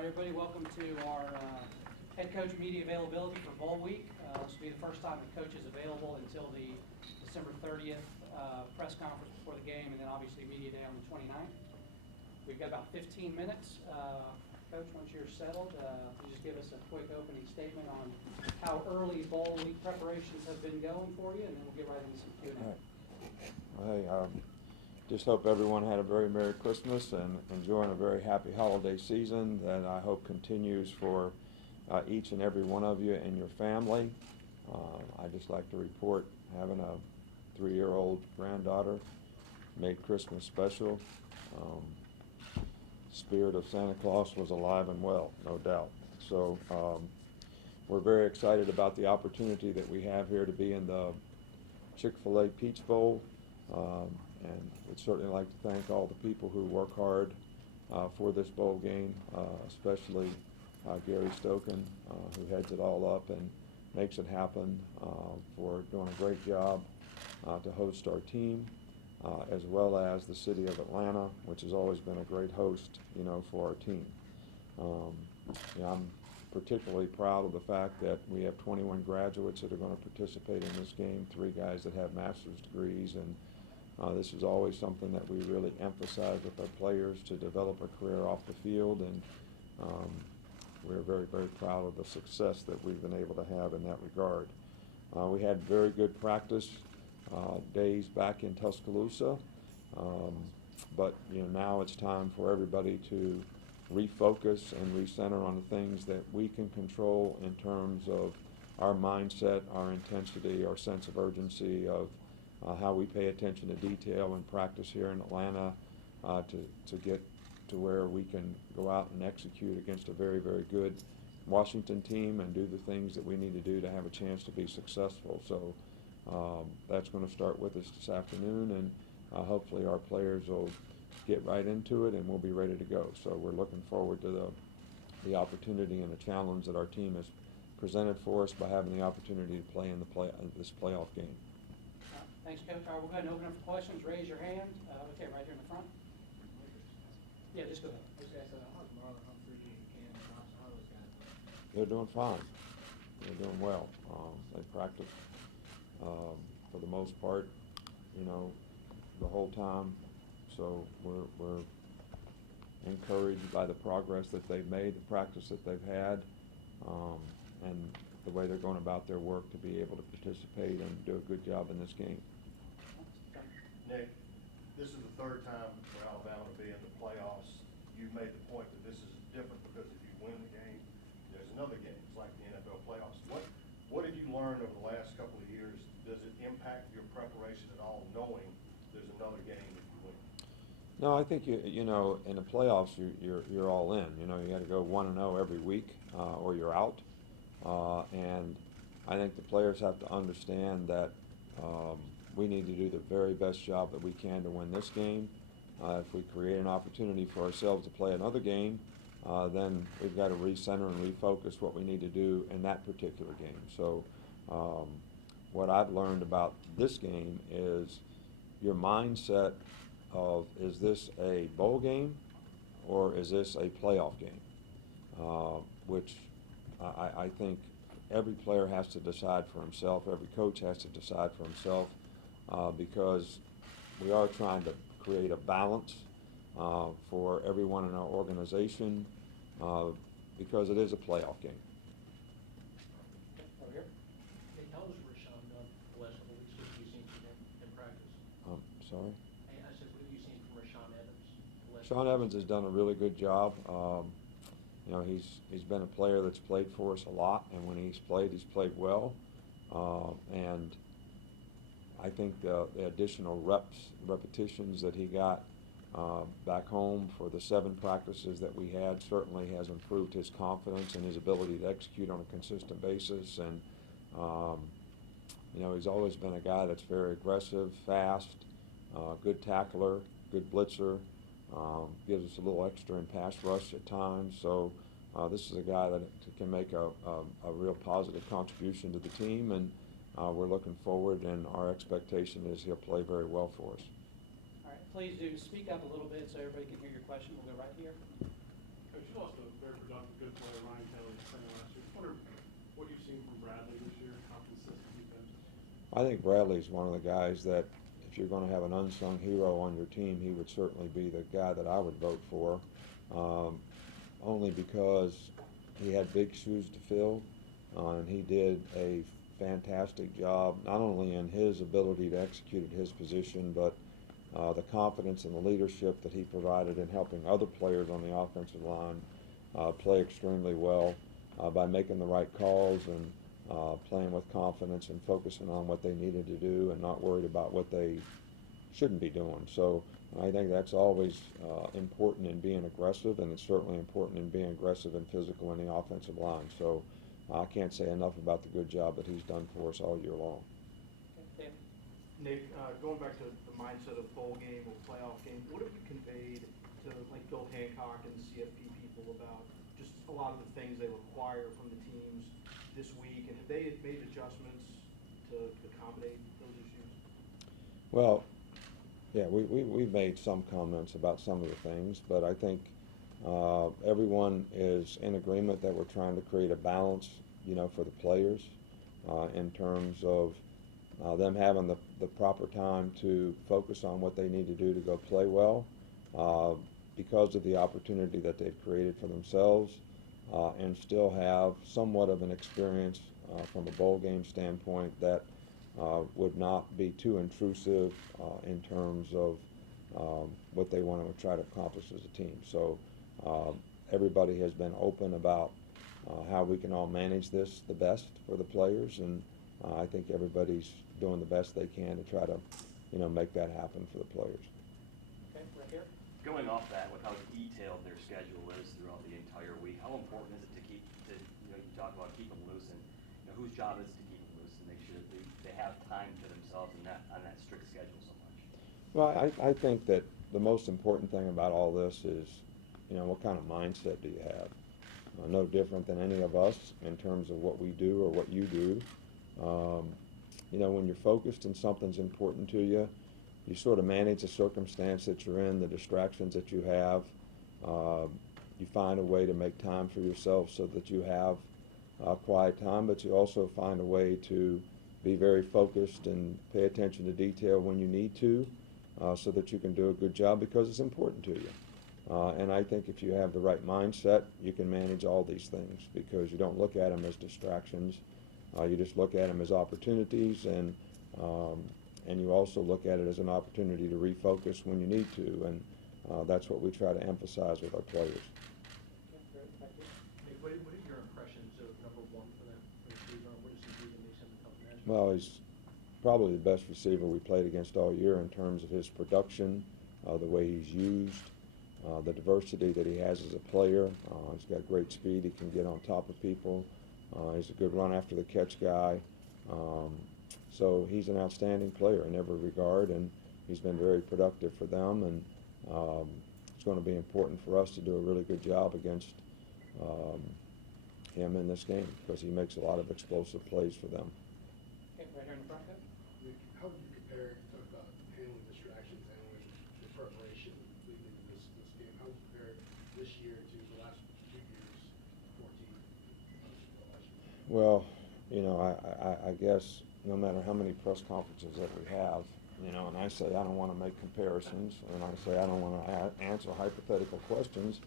right, everybody, welcome to our head coach media availability for Bowl Week. This will be the first time the coach is available until the December 30th press conference before the game, and then obviously media day on the 29th. We've got about 15 minutes. Coach, once you're settled, you just give us a quick opening statement on how early Bowl Week preparations have been going for you, and then we'll get right into some Q&A. All right. Well, hey, just hope everyone had a very Merry Christmas and enjoying a very happy holiday season that I hope continues for each and every one of you and your family. I'd just like to report having a 3-year-old granddaughter made Christmas special. Spirit of Santa Claus was alive and well, no doubt. So we're very excited about the opportunity that we have here to be in the Chick-fil-A Peach Bowl. And we'd certainly like to thank all the people who work hard for this bowl game, especially Gary Stoken, who heads it all up and makes it happen, for doing a great job to host our team, as well as the city of Atlanta, which has always been a great host, for our team. I'm particularly proud of the fact that we have 21 graduates that are going to participate in this game, 3 guys that have master's degrees, and this is always something that we really emphasize with our players to develop a career off the field, and we're very, very proud of the success that we've been able to have in that regard. We had very good practice days back in Tuscaloosa, but now it's time for everybody to refocus and recenter on the things that we can control in terms of our mindset, our intensity, our sense of urgency, of how we pay attention to detail and practice here in Atlanta to get to where we can go out and execute against a very, very good Washington team and do the things that we need to do to have a chance to be successful. So that's going to start with us this afternoon, and hopefully our players will get right into it and we'll be ready to go. So we're looking forward to the opportunity and the challenge that our team has presented for us by having the opportunity to play in this playoff game. Thanks, Coach. All right, we'll go ahead and open up for questions. Raise your hand. Okay, right here in the front. Yeah, just go ahead. They're doing fine. They're doing well. They practice for the most part, the whole time. So we're encouraged by the progress that they've made, the practice that they've had, and the way they're going about their work to be able to participate and do a good job in this game. Nick, this is the 3rd time for Alabama to be in the playoffs. You've made the point that this is different because if you win the game, there's another game. It's like the NFL playoffs. What have you learned over the last couple of years? Does it impact your preparation at all, knowing there's another game if you win? No, I think in the playoffs you're all in. You got to go 1-0 every week, or you're out. And I think the players have to understand that we need to do the very best job that we can to win this game. If we create an opportunity for ourselves to play another game, then we've got to recenter and refocus what we need to do in that particular game. So what I've learned about this game is your mindset of, is this a bowl game or is this a playoff game? Which I think every player has to decide for himself, every coach has to decide for himself, because we are trying to create a balance for everyone in our organization, because it is a playoff game. Over here. Hey, how has Rashawn done the last couple of weeks? What have you seen from him in practice? Sorry? Hey, I said, what have you seen from Rashawn Evans? Sean Evans has done a really good job. He's been a player that's played for us a lot, and when he's played well. And I think the additional repetitions that he got back home for the 7 practices that we had certainly has improved his confidence and his ability to execute on a consistent basis. And he's always been a guy that's very aggressive, fast, good tackler, good blitzer, gives us a little extra in pass rush at times. So this is a guy that can make a real positive contribution to the team, and we're looking forward, and our expectation is he'll play very well for us. All right, please do speak up a little bit so everybody can hear your question. We'll go right here. Coach, you lost a very productive, good player, Ryan Kelly, last year. Just wonder what you've seen from Bradley this year, how consistent he's been. I think Bradley's one of the guys that, if you're going to have an unsung hero on your team, he would certainly be the guy that I would vote for, only because he had big shoes to fill, and he did a fantastic job, not only in his ability to execute at his position, but the confidence and the leadership that he provided in helping other players on the offensive line play extremely well by making the right calls and playing with confidence and focusing on what they needed to do and not worried about what they shouldn't be doing. So I think that's always important in being aggressive, and it's certainly important in being aggressive and physical in the offensive line. So I can't say enough about the good job that he's done for us all year long. Okay, David? Nick, going back to the mindset of bowl game or playoff game, what have you conveyed to like Bill Hancock and the CFP people about just a lot of the things they require from the teams this week, and have they made adjustments to accommodate those issues? Well, yeah, we've made some comments about some of the things, but I think everyone is in agreement that we're trying to create a balance, for the players in terms of them having the proper time to focus on what they need to do to go play well because of the opportunity that they've created for themselves, and still have somewhat of an experience from a bowl game standpoint that would not be too intrusive in terms of what they want to try to accomplish as a team. So everybody has been open about how we can all manage this the best for the players, and I think everybody's doing the best they can to try to, make that happen for the players. Okay, right here? Going off that, with how detailed their schedule is throughout the entire week, how important is it to you talk about keep them loose, and whose job is to keep them loose and make sure that they have time to themselves and not on that strict schedule so much? Well, I think that the most important thing about all this is, what kind of mindset do you have? No different than any of us in terms of what we do or what you do. When you're focused and something's important to you, you sort of manage the circumstance that you're in, the distractions that you have. You find a way to make time for yourself so that you have quiet time, but you also find a way to be very focused and pay attention to detail when you need to, so that you can do a good job because it's important to you. And I think if you have the right mindset, you can manage all these things because you don't look at them as distractions. You just look at them as opportunities, and you also look at it as an opportunity to refocus when you need to, and that's what we try to emphasize with our players. Okay, great, thank you. Nick, what are your impressions of number one for them, for receiver, and what does he do that makes him a tough match? Well, he's probably the best receiver we played against all year in terms of his production, the way he's used, the diversity that he has as a player. He's got great speed. He can get on top of people. He's a good run after the catch guy. So he's an outstanding player in every regard, and he's been very productive for them, and it's going to be important for us to do a really good job against him in this game because he makes a lot of explosive plays for them. Okay, right here in the front, Coach? How would you compare, talk about handling distractions, handling the preparation leading into this game? How would you compare this year to the last 2 years, 14 months ago last year? Well, I guess no matter how many press conferences that we have, and I say I don't want to make comparisons, and I say I don't want to answer hypothetical questions,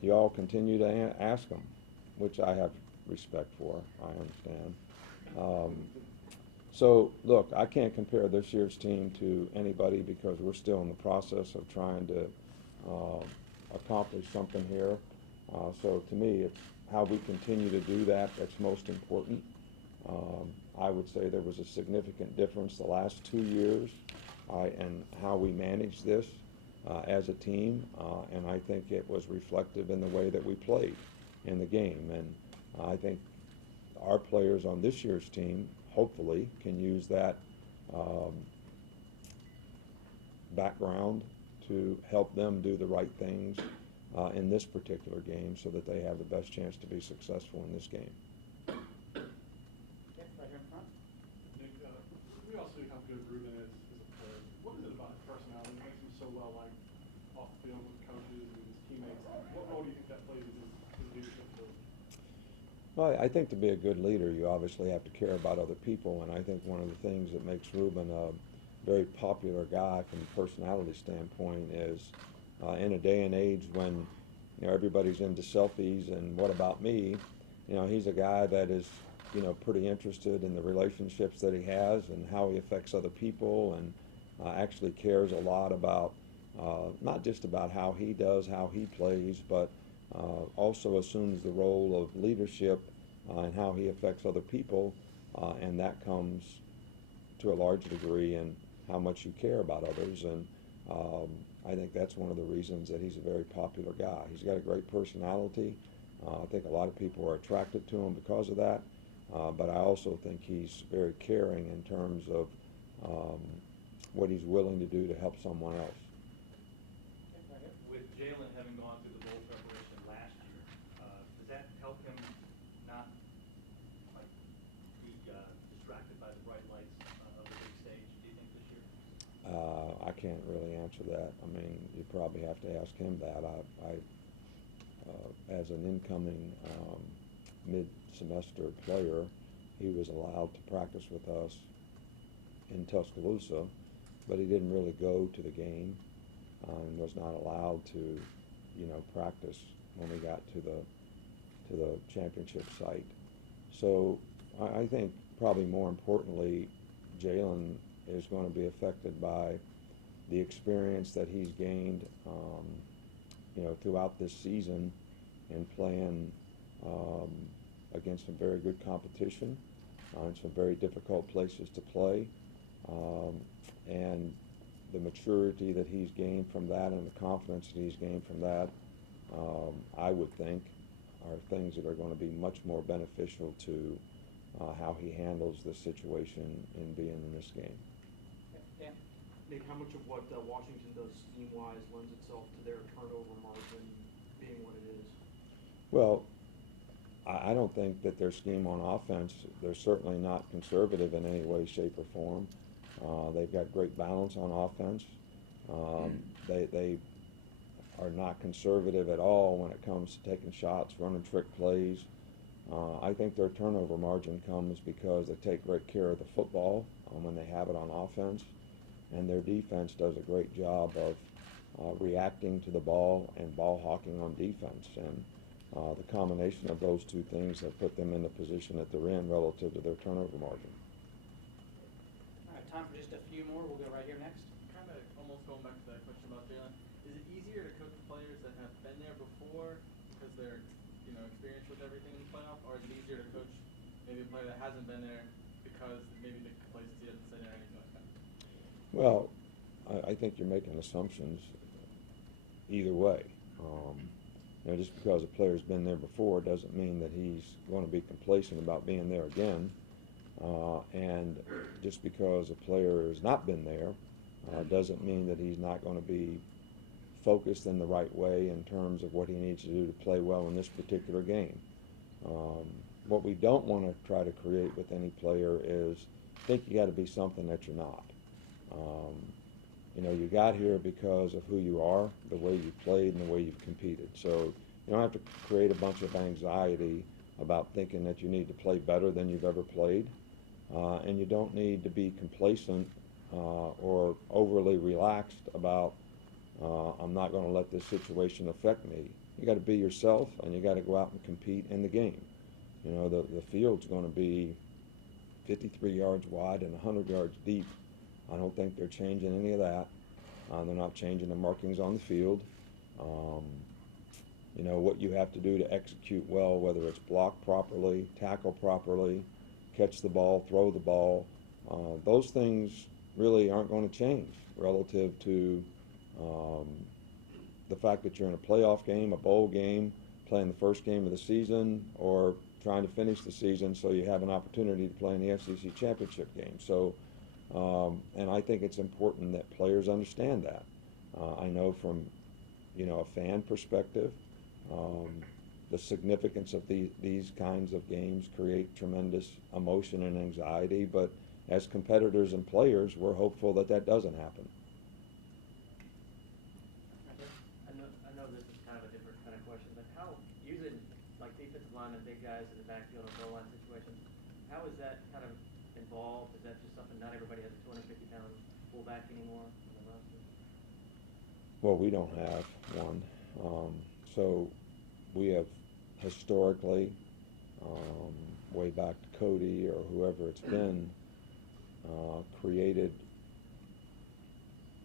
you all continue to ask them, which I have respect for, I understand. So, look, I can't compare this year's team to anybody because we're still in the process of trying to accomplish something here. So to me, it's how we continue to do that that's most important. I would say there was a significant difference the last 2 years in how we managed this as a team, and I think it was reflective in the way that we played in the game. And I think our players on this year's team hopefully can use that background to help them do the right things in this particular game so that they have the best chance to be successful in this game. Okay, right here in front? Nick, we all see how good Ruben is as a player. What is it about his personality that makes him so well liked off the field with coaches and his teammates? What role do you think that Well, I think to be a good leader, you obviously have to care about other people, and I think one of the things that makes Ruben a very popular guy from a personality standpoint is in a day and age when everybody's into selfies and what about me, he's a guy that is pretty interested in the relationships that he has and how he affects other people, and actually cares a lot about not just about how he does, how he plays, but also assumes the role of leadership and how he affects other people, and that comes to a large degree in how much you care about others. And I think that's one of the reasons that he's a very popular guy. He's got a great personality. I think a lot of people are attracted to him because of that, but I also think he's very caring in terms of what he's willing to do to help someone else. With Jalen having gone through the bowl preparation last year, does that help him not be distracted by the bright lights of the big stage, do you think, this year? I can't really answer that. I mean, you probably have to ask him that. As an incoming mid-semester player, he was allowed to practice with us in Tuscaloosa, but he didn't really go to the game and was not allowed to, practice when we got to the championship site. So I think probably more importantly, Jalen is going to be affected by the experience that he's gained, throughout this season and playing against some very good competition in some very difficult places to play, and the maturity that he's gained from that and the confidence that he's gained from that, I would think, are things that are going to be much more beneficial to how he handles the situation in being in this game. Dan? Nick, how much of what Washington does scheme-wise lends itself to their turnover margin being what it is? Well, I don't think that their scheme on offense, they're certainly not conservative in any way, shape, or form. They've got great balance on offense. They are not conservative at all when it comes to taking shots, running trick plays. I think their turnover margin comes because they take great care of the football when they have it on offense, and their defense does a great job of reacting to the ball and ball hawking on defense. And the combination of those two things have put them in the position that they're in relative to their turnover margin. All right, time for just a few more. We'll go right here next. Kind of almost going back to that question about Jalen, is it easier to coach players that have been there before because they're, experienced with everything in the playoff, or is it easier to coach maybe a player that hasn't been there because maybe the complacency doesn't stay there or anything like that? Well, I think you're making assumptions either way. Just because a player's been there before doesn't mean that he's going to be complacent about being there again. And just because a player has not been there doesn't mean that he's not going to be focused in the right way in terms of what he needs to do to play well in this particular game. What we don't want to try to create with any player is think you got to be something that you're not. You got here because of who you are, the way you played, and the way you've competed. So you don't have to create a bunch of anxiety about thinking that you need to play better than you've ever played. And you don't need to be complacent or overly relaxed about I'm not going to let this situation affect me. You got to be yourself, and you got to go out and compete in the game. The field's going to be 53 yards wide and 100 yards deep. I don't think they're changing any of that. They're not changing the markings on the field. What you have to do to execute well, whether it's block properly, tackle properly, catch the ball, throw the ball, those things really aren't going to change relative to the fact that you're in a playoff game, a bowl game, playing the first game of the season, or trying to finish the season so you have an opportunity to play in the SEC championship game. So, and I think it's important that players understand that. I know from, a fan perspective, the significance of these kinds of games create tremendous emotion and anxiety, but as competitors and players, we're hopeful that that doesn't happen. I know this is kind of a different kind of question, but how, using like defensive linemen, big guys in the backfield or goal line situations. How is that kind of involved? Is that just something, not everybody has a 250-pound fullback anymore on the roster? Well, we don't have one. So we have historically, way back to Cody or whoever it's been, created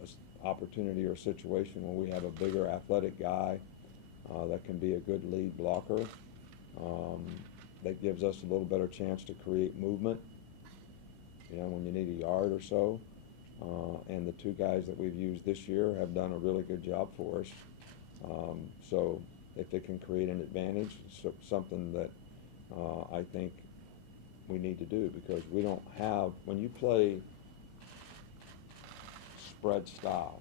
an opportunity or situation where we have a bigger athletic guy that can be a good lead blocker. That gives us a little better chance to create movement, when you need a yard or so. And the two guys that we've used this year have done a really good job for us. So if it can create an advantage, it's something that I think we need to do, because we don't have, when you play spread style,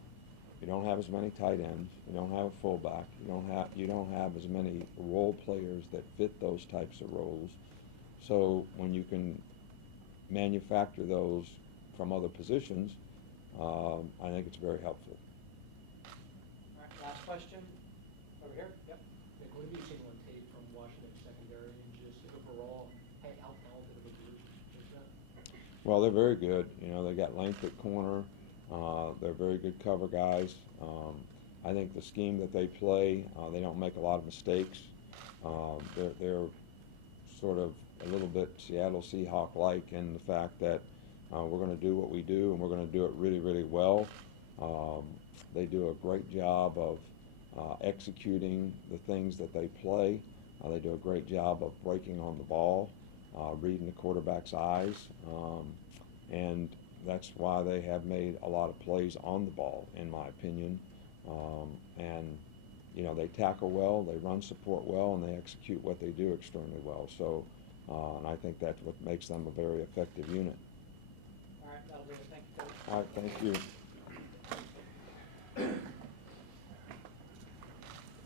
you don't have as many tight ends, you don't have a fullback, you don't have as many role players that fit those types of roles. So when you can manufacture those from other positions, I think it's very helpful. All right, last question, over here, yep. Nick, what have you seen on tape from Washington secondary, and just overall, how talented of a group is that? Well, they're very good. They got length at corner. They're very good cover guys. I think the scheme that they play, they don't make a lot of mistakes. They're sort of a little bit Seattle Seahawk-like in the fact that we're going to do what we do, and we're going to do it really, really well. They do a great job of executing the things that they play. They do a great job of breaking on the ball, reading the quarterback's eyes, and that's why they have made a lot of plays on the ball, in my opinion. And they tackle well, they run support well, and they execute what they do extremely well. So, and I think that's what makes them a very effective unit. All right, that'll do it, thank you, Coach. All right, thank you.